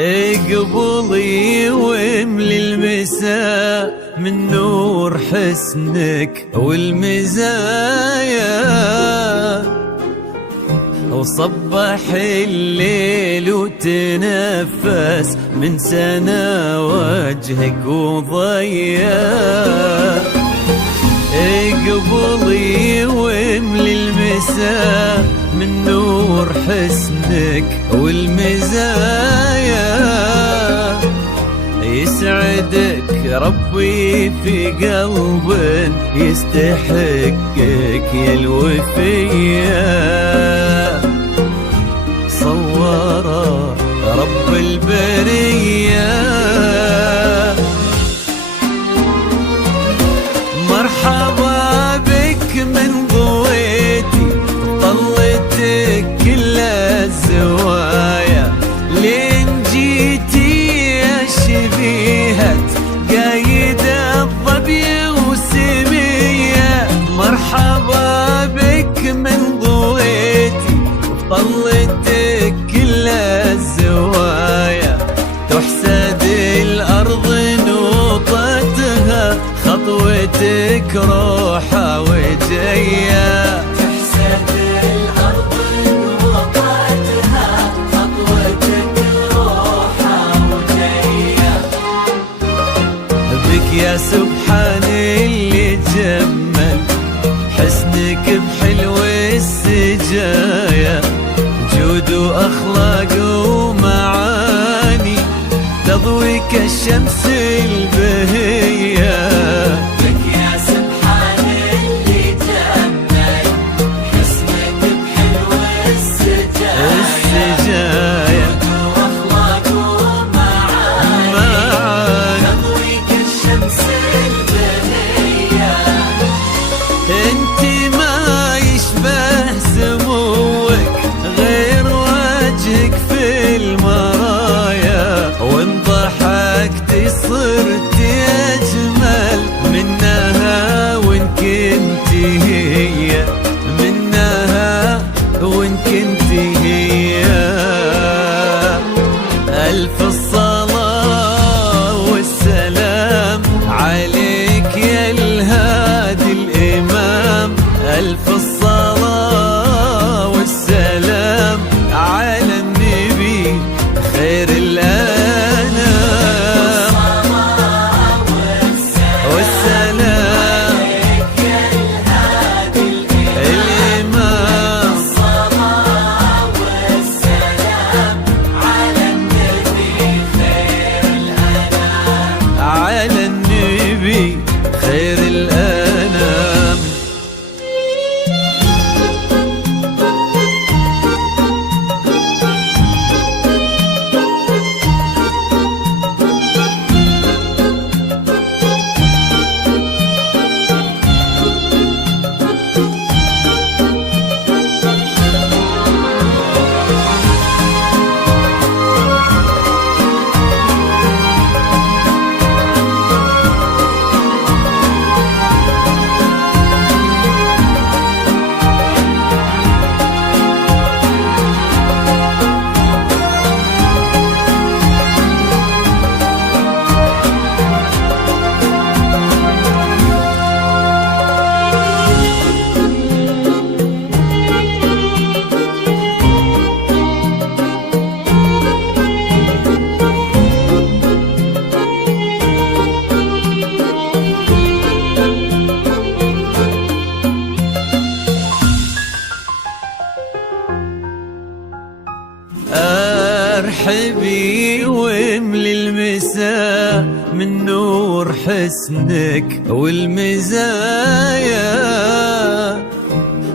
قبلي واملي المساء من نور حسنك والمزايا، وصبح الليل وتنفس من سنة وجهك وضيا. قبلي واملي المساء من نور حسنك والمزايا، يسعدك ربي في قلب يستحقك يا الوفية. صور رب البرية مرحبا بك من ضويتي، طلتك كل الزوايا، لين جيتي يا شبيهة قايد الظبي وسمية. مرحبا بك من ضويتي، طلتك كل الزوايا، تحسد الأرض نوطتها، خطوتك روحة وجاية. تحسد الأرض نوطتها، خطوتك روحة وجاية. بك يا سبحان اللي جمل حسنك بحلو السجايا، جود وأخلاق ومعاني تضوي كالشمس البهية. بك يا سبحان اللي جمل حسنك بحلو السجايا، وأخلاق ومعاني تضوي كالشمس البهية. انتي ما يشبه سموك غير وجهك في المرايا، وان ضحكتي صرتي اجمل منها وان كنتي هي، منها وان كنتي هي. الف الصلاة والسلام عليك يا الهادي الامام، الف الصلاة والسلام على النبي خير الأنام. والسلام عليك يا الهادي الإمام، الصلاة والسلام على النبي خير الأنام. على النبي خير الأنام. ارحبي واملي المساء من نور حسنك والمزايا،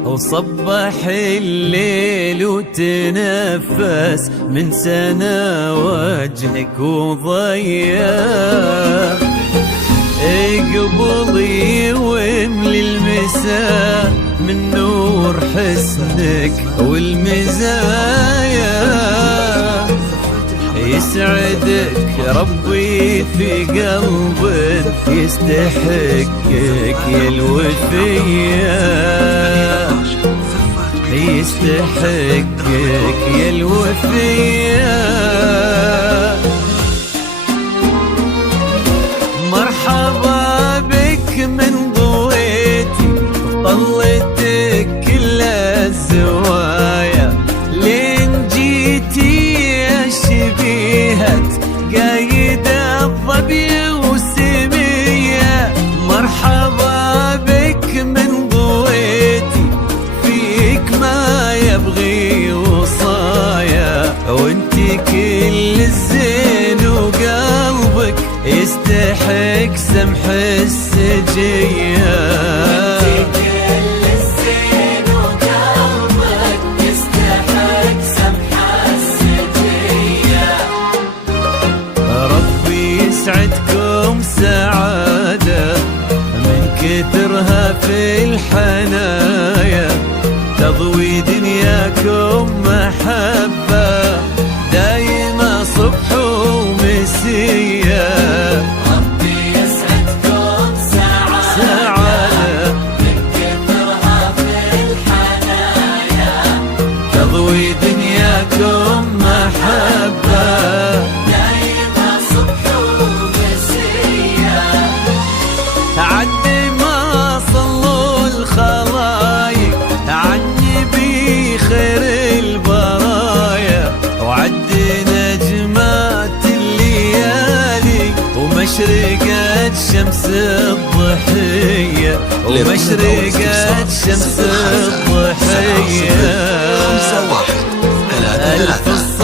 وصبح الليل وتنفس من سنة وجهك وضيا. قبلي واملي المساء من نور حسنك والمزايا، يسعدك ربي في قلب يستحقك يا الوفية. يستحقك يا الوفية. مرحبا بك من ضويتي طلتك كل الزوايا، لين جيتي يا شبيهة قايد الظبي وسمية. مرحبا بك من ضويتي فيك ما يبغي وصايا، وانتي كل الزين وقلبك يستحق سمح السجية. انتي كل الزين وقلبك يستحق سمح السجية. ربي يسعدكم سعادة من كثرها في الحنايا، تضوي دنياكم محبة دايما صبح ومسية. ربي يسعدكم سعادة من كثرها في الحنايا، تضوي دنياكم محبة دايما صبح ومسية. عد ما صلوا الخلايق عني بخير البرايا، وعد نجمات الليالي ومشرقة شمس الضحية، ومشرقة شمس الضحية. 51333